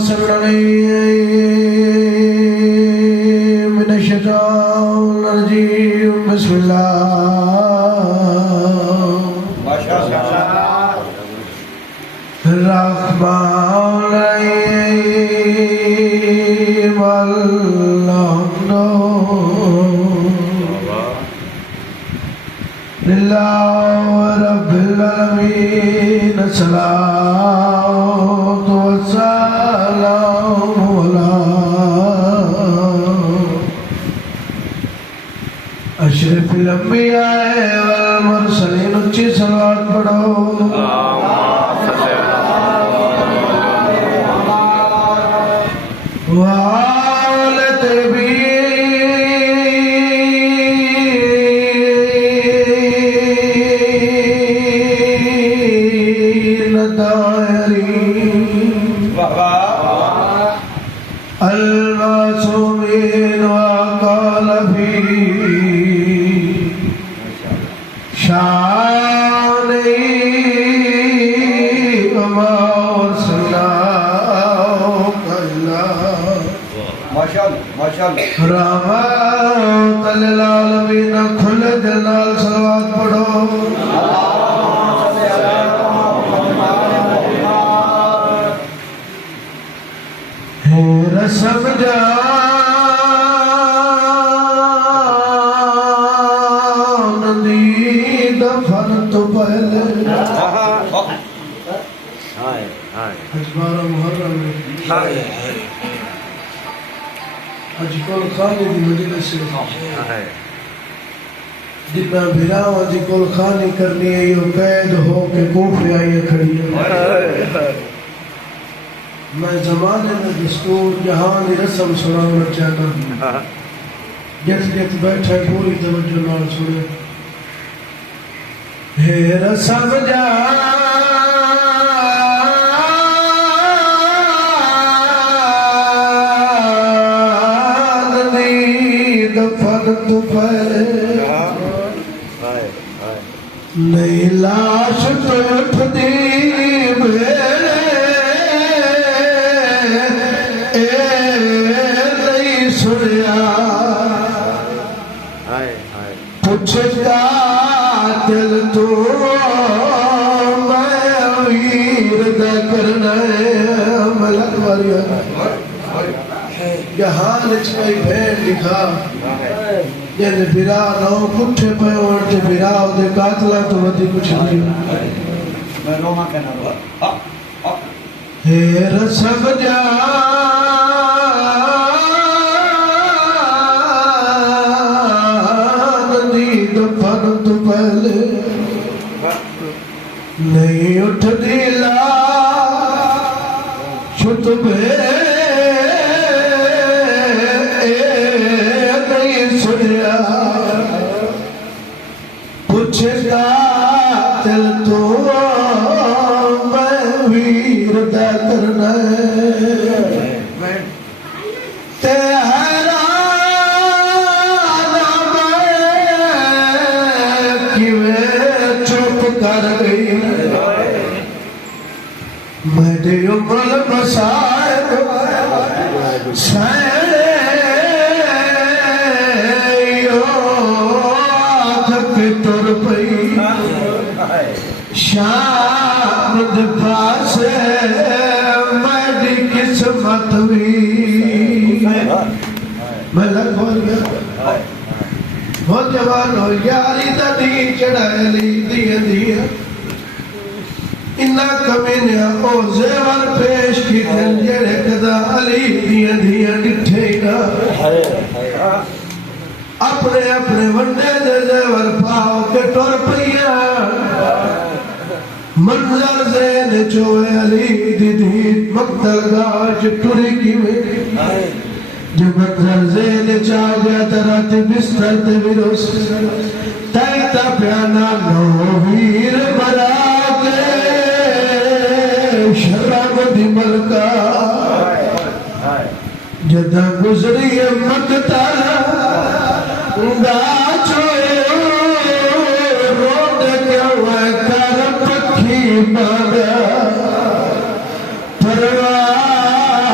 صلی علیہ من الشیطان الرجیم بسم اللہ الرحمن الرحیم والحمد للہ رب العالمین الصلاۃ والسلام علی اشرف الانبیاء والمرسلین اچھی صلوات پڑھو المعصومين وقال في شانه وما أرسلناك إلا رحمة للعالمين کھل جلال صلوات پڑھو رسم جان دی دفن تو پہلے اجبارہ محرم میں اجکول خانی دی مجلس سے جتنا بھراوہ جی کول خانی کرنی ہے یہ قید ہو کے کوفے آئیے کھڑی ہے میں زمانے میں دستور جہان رسم سنانا چاہتا جت جت بیٹھے پوری توجہ نال سنے ہے رسم جان دی دفن تو پہلے نئی لاش تو اٹھ دی پوچھتا دل تو میں ویر دا کرنا ہے ملک واریا جہان اچھائی بھین لکھا جن برا نو پٹھے پہ ورتے برا دے قاتلہ تو ودی کچھ نہیں میں روما کہنا رہا ہے رسم دفن تو پہلے نہیں اٹھ دیلا شتبے نہیں سنیا پوچھے گا دل تو میں ویر دا کرنا ہے میرے عمر مسائب سیو آدھک تر پئی شام دفاس میری قسمت بھی میں لگ بول گیا ہو جوان ہو یاری دا دین چڑھائے لی دیا دیا انہا کمینیا او زیور پیش کی دن جڑے کدا علی دیا دیا ڈٹھے نا اپنے اپنے ونڈے دے زیور پاؤ کے ٹور پیا منظر زین چوئے علی دی دی مقتل گاج ٹوری کی میں جو منظر زین چاہ گیا ترات بستر تے ویروس تیتا پیانا نو ویر برا کے شراب دی ملکہ جدہ گزری مقتل گا چوئے روڈ گیا ہوئے کر پکھی مانا پروار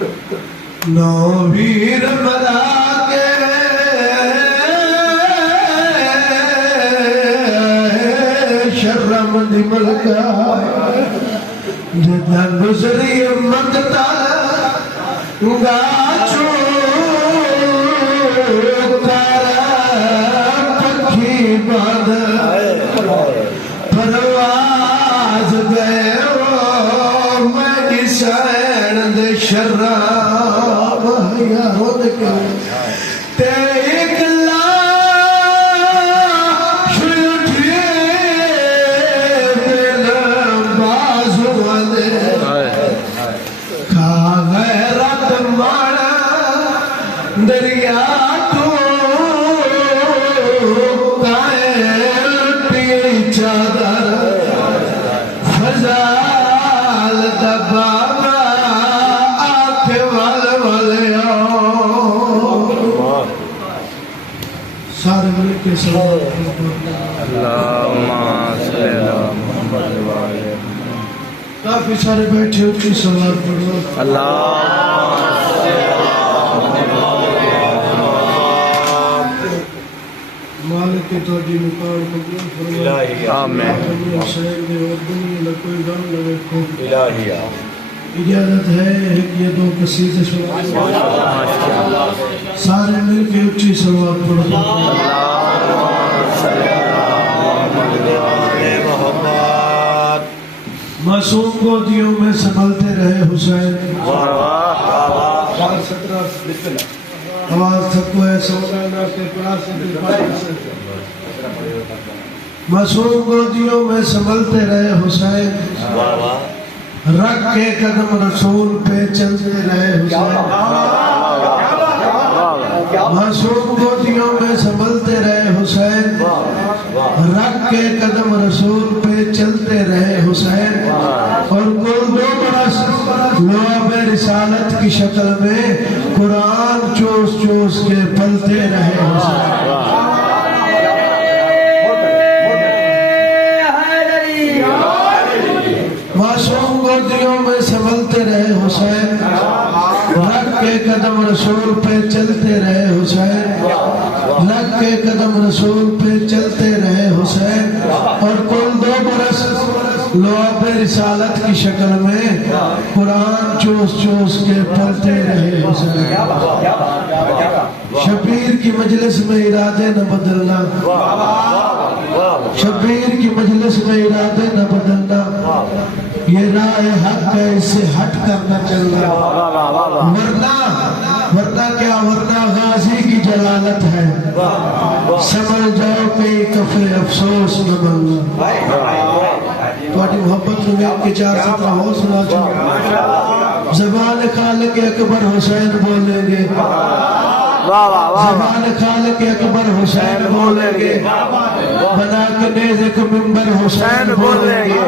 نو ویر مرا کے شرم دی ملکا جدہ گزری مدتا گاچو تارا پکھی باد پرواز گئے میں سین دے شراب یا ہود کے تیک لاش اٹھے دل بازو والے کھا غیرت مانا دریا تو کائے چادر فضال دبابا آنکھ وال والیا سارے ملک کے سلام اللہم صلی اللہ محمد وآلہ کافی سارے بیٹھے اٹھی سلام پڑھو مالک کے توجی مقام قبول فرمائے آمین حسین دے اور دنیا نہ کوئی غم نہ رکھو الہیہ اجازت ہے کہ یہ دو قصیدے سنا سارے مل کے اچھی صلوات پڑھو معصوم گودیوں میں سنبھلتے رہے حسین آواز تھکو ہے سوگانا کے پاس معصوم گودیوں میں سنبھلتے رہے حسین رکھ کے قدم رسول پہ چلتے رہے حسین معصوم گودیوں میں سنبھلتے رہے حسین رکھ کے قدم رسول پہ چلتے رہے حسین اور گل دو برس لعاب رسالت کی شکل میں قرآن چوس چوس کے پلتے رہے حسین معصوم گودیوں میں سنبھلتے رہے حسین رکھ کے قدم رسول پہ چلتے رہے حسین رکھ کے قدم رسول پہ چلتے رہے حسین اور کل 2 برس لعاب رسالت کی شکل میں قرآن چوس چوس کے پڑھتے رہے حسین شبیر کی مجلس میں ارادے نہ بدلنا شبیر کی مجلس میں ارادے نہ بدلنا یہ راہ حق ہے اس سے ہٹ کر نہ چلنا ورنہ کیا ورنہ غازی کی جلالت ہے سمجھ جاؤ کہ کفے افسوس نہ بننا تواڈی محبت میں کے 4 سطرہ ہو سنا چاہوں زبان خالق اکبر حسین بولیں گے زبان خالق اکبر حسین بولیں گے بنا کے نیزے کو منبر حسین بولیں گے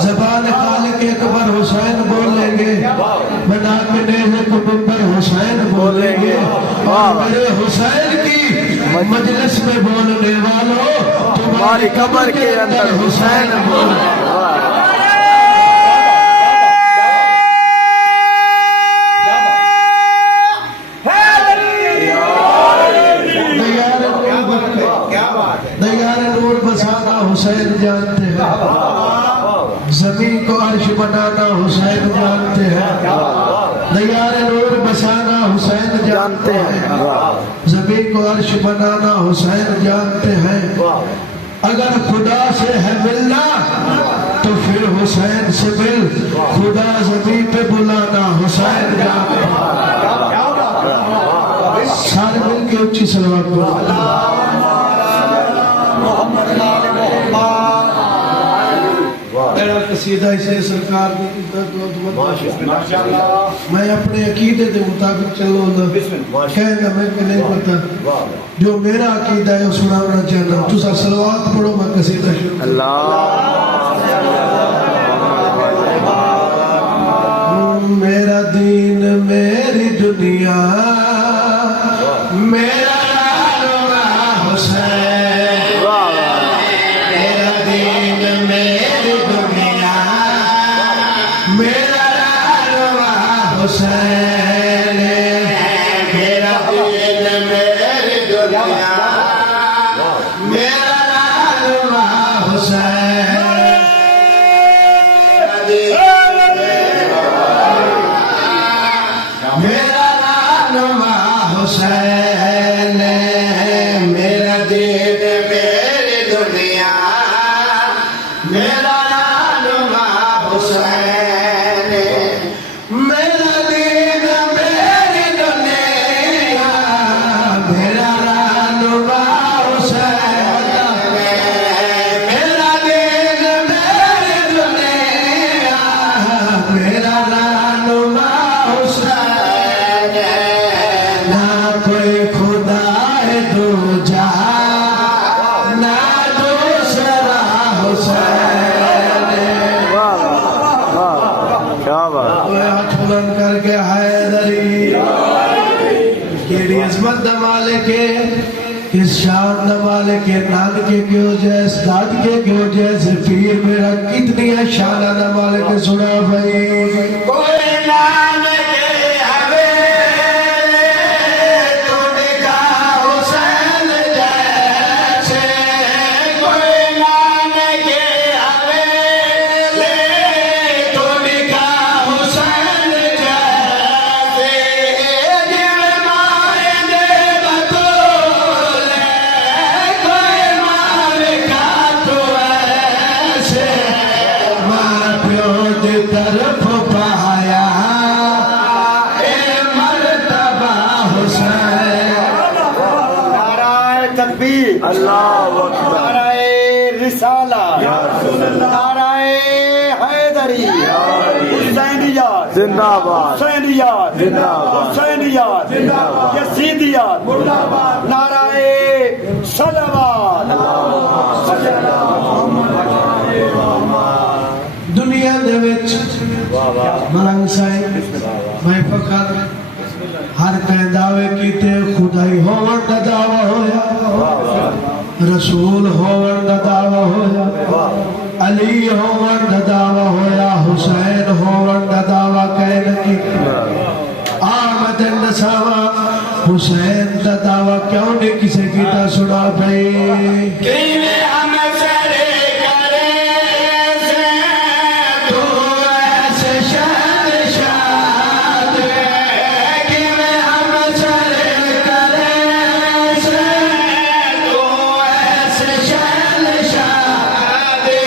زبان خالق اکبر حسین بولیں گے بنا کے نیزے کو منبر حسین بولیں گے اور میرے حسین کی مجلس میں بولنے والوں تمہاری قبر کے اندر حسین بولیں گے حسین جانتے ہیں زمین کو عرش بنانا حسین جانتے ہیں دیار نور بسانا حسین جانتے ہیں زمین کو عرش بنانا حسین جانتے ہیں اگر خدا سے ہے ملنا تو پھر حسین سے مل خدا زمین پہ بلانا حسین جانتے ہیں سارے مل کے اچھی صلوات پڑھو میرا قصیدہ اسے سرکار میں اپنے عقیدے کے مطابق چلوں گا کہے گا میں کہ نہیں پتا جو میرا عقیدہ ہے وہ سنانا چاہنا تو سا صلوات پڑھو میں قصیدہ شروع میرا دین میری دنیا میرا حسین میرا میرا رہنما حسین میرا رہنما حسین میرا دین میری دنیا میرا رہنما حسین میرا دین میری دنیا میرا رہنما حسین میرا دین میری دنیا میرا رہنما حسین نہ کوئی خدا ہے دو جہاں نہ دوسرا حسین کیا بات ہاتھ بلند کر کے حیدری کیڑی عظمت دا مالک ہے اس شان دا مالک ہے نان کے کیوں جیس داد کے کیوں جیس پیر میرا کتنی ہے شانہ دا مالک ہے سنا بھائی کوئی نام کے حویلے تو نگاہ حسین جیسے کوئی نام کے حویلے تو نگاہ حسین جیسے جن مارے دے بطولے کوئی مارے کا تو ایسے ماں پیو دی طرف پایا اے مرتبہ حسین نعرہ تکبیر اللہ اکبر نعرہ رسالہ نعرہ حیدری حسینیات زندہ باد حسینیات زندہ باد حسینیات یزیدیات نعرہ صلوات دنیا دے وچ ملنگ صاحب میں فخر ہر کہیں دعوے کیتے خدائی ہون دا دعویٰ ہویا رسول ہون دا دعویٰ ہویا علی ہون دا دعویٰ ہویا حسین ہون دا دعویٰ کہنے کی آمد النساوہ حسین دا دعویٰ کیوں نے کسے کیتا سنا بھائی کیویں ہم سرے کرے سے تو ایسے شہنشاہ دے کیویں ہم سرے کرے سے تو ایسے شہنشاہ دے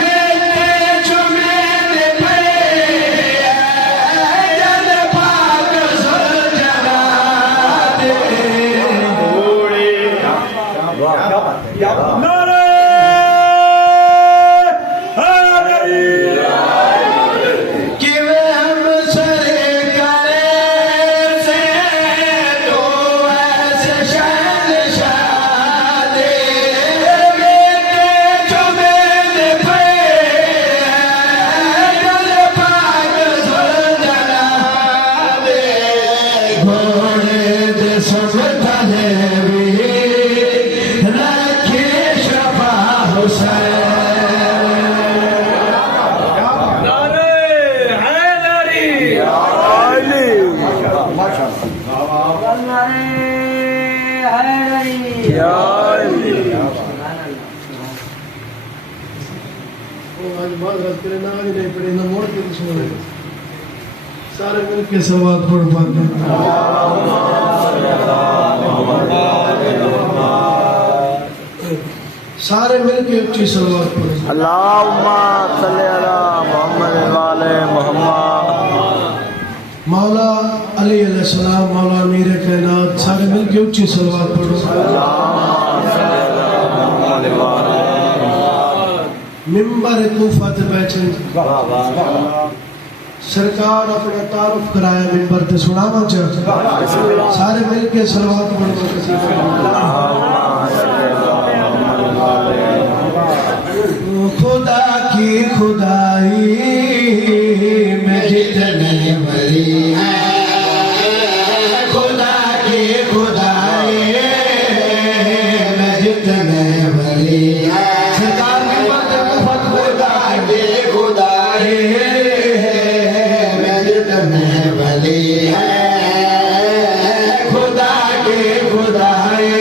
بیٹے چمین پہ جل پاک زلجلالہ دے نعرہ حیدری کیویں ہم سرے کرے سے تو ایسے شہنشاہ دے بیٹے چمین پہ جل پاک زلجلالہ دے گھوڑے دے سب تھلے بھی رکھے شفا حسین نعرہ حیدری سارے مل کے سوات پڑھ پاتے سارے مل کے اچھی سلوات پڑھ اللہم صلی علی محمد والے محمد مولا علی علیہ السلام مولا امیر کائنات سارے مل کے اچھی سلوات پڑھو ممبر کوفہ تے بیٹھے سرکار اپنا تعارف کرایا ممبر تے سنانا چاہتے سارے مل کے سلوات پڑھو خدا کی خدائی میں جتنے ولی ہیں خدا کی خدائی میں جتنے ولی ہیں سرکار کی بات مفت خدا کی خدائی میں جتنے ولی ہیں خدا کی خدائی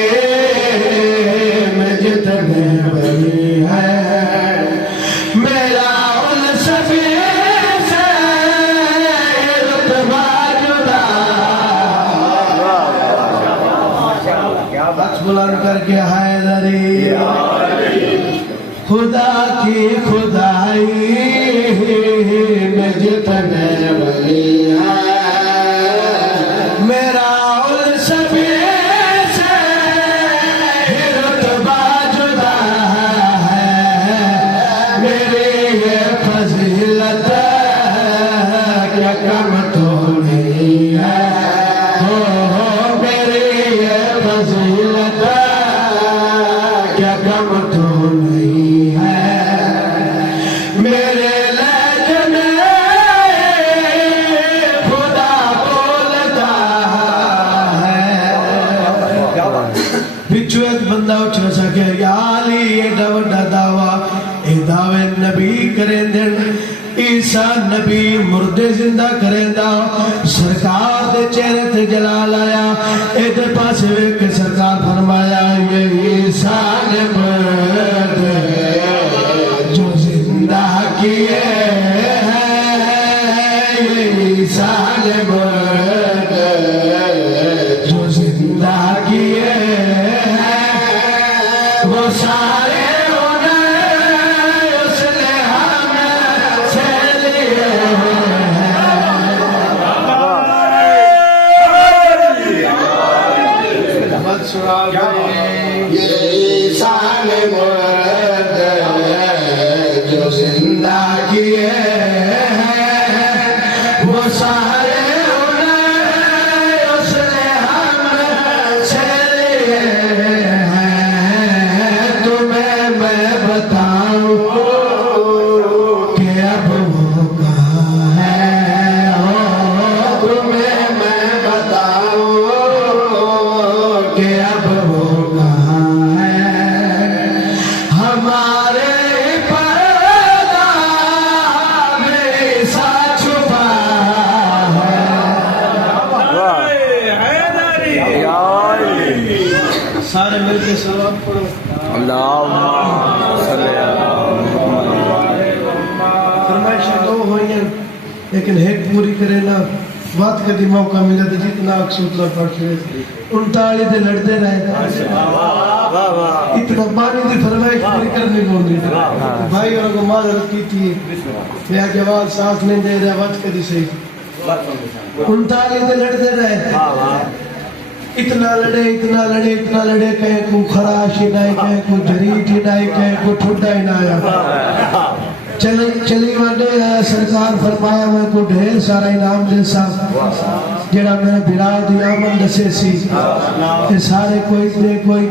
بلند کر کے حیدری خدا کی خدائی میں جتنے ولی ہے میرا ان سبھی سے رتبہ جدا ہے میری یہ فضیلت کیا کم تو نہیں ہے میری یہ فضیلت کیا کم تو نہیں ہے میرے لہجے میں خدا بولتا ہے بچو ایک بندہ اچھا سکے یا علی ایڈا وڈا دعویٰ اے دعوے نبی کریں دن عیسیٰ نبی مردے زندہ کریں دا سرکار دے چہرے تے جلال آیا ایدے پاس ویک کے سرکار فرمایا یہ عیسیٰ نے مردے جو زندہ کیے ہیں یہ عیسیٰ نے مردے جو زندہ کیے ہیں وہ سارے جو زندہ کیے ہیں وہ سارے انہیں اس نے ہم سے لیے ہیں تمہیں میں بتاؤں کہ اب وہ کہاں ہے تمہیں میں بتاؤں کہ اب وہ کہاں ہے ہمارے سارے مل کے سلام پڑھو اللہم صلی فرمائشیں دو ہوئی ہیں لیکن ایک پوری کرے نا بات کا دی موقع ملا تھا جتنا اکسوترا پڑھ کے انتالی دے لڑتے رہے اتنا پانی دی فرمائش پوری کرنی بول رہی تھی بھائی اور کو معذرت کی تھی میرا جواب ساتھ نہیں دے رہا وقت کا دی صحیح انتالی دے لڑتے رہے اتنا لڑے کہیں کو خراش ہی نائے کہیں کو جریٹ ہی نائے کہیں کو ٹھڈا ہی نائے چلی وڈے آیا سرکار فرمایا میں کو ڈھیر سارا انعام جیسا جڑا میرے بلاد یامن دسے سی یہ سارے کوئی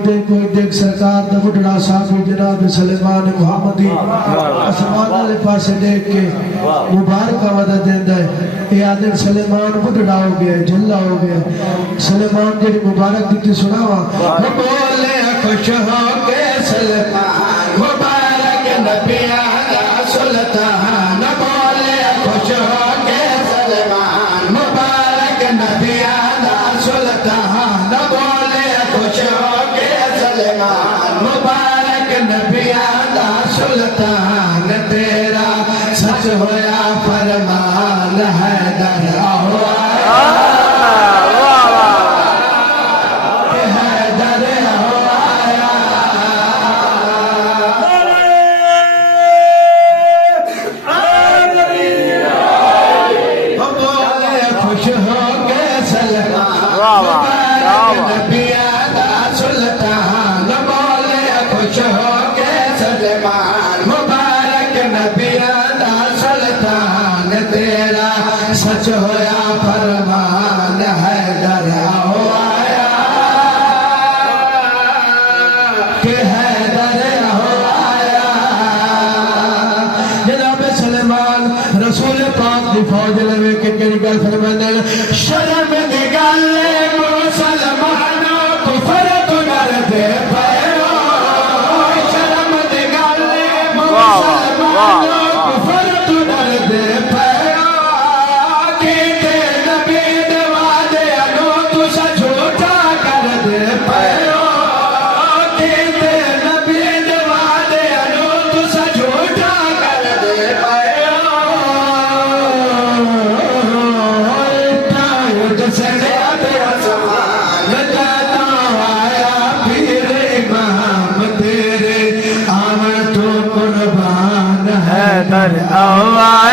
دیکھ سرکار دا بڑھڑا صاحب جناب سلیمان محمدی اسمان والے پاسے دیکھ کے مبارکہ مدد دیندہ ہے یہ آدم سلیمان بڑھڑا ہو گیا جھلا ہو گیا سلیمان جڑی مبارک دیتی سناوا بولے خوش ہو کے سلیمان مبارک نبی آدھا سلطان بولے خوش ہو کے سلیمان مبارک نبی آدھا سلطان بولے خوش ہو کے سلیمان مبارک نبی آدھا سلطان تیرا سچ ہویا فرمان ہے در ہوا سچ ہویا فرمان ہے در آیا کہ ہے در آیا جناب سلیمان رسول پاک دی فوج لوے کہ کری گل فرمانے شرم دی گل مسلمانوں کفر تو ڈر دے پیو شرم دی گل مسلمانوں کفر تو ڈر دے پیو پر آواز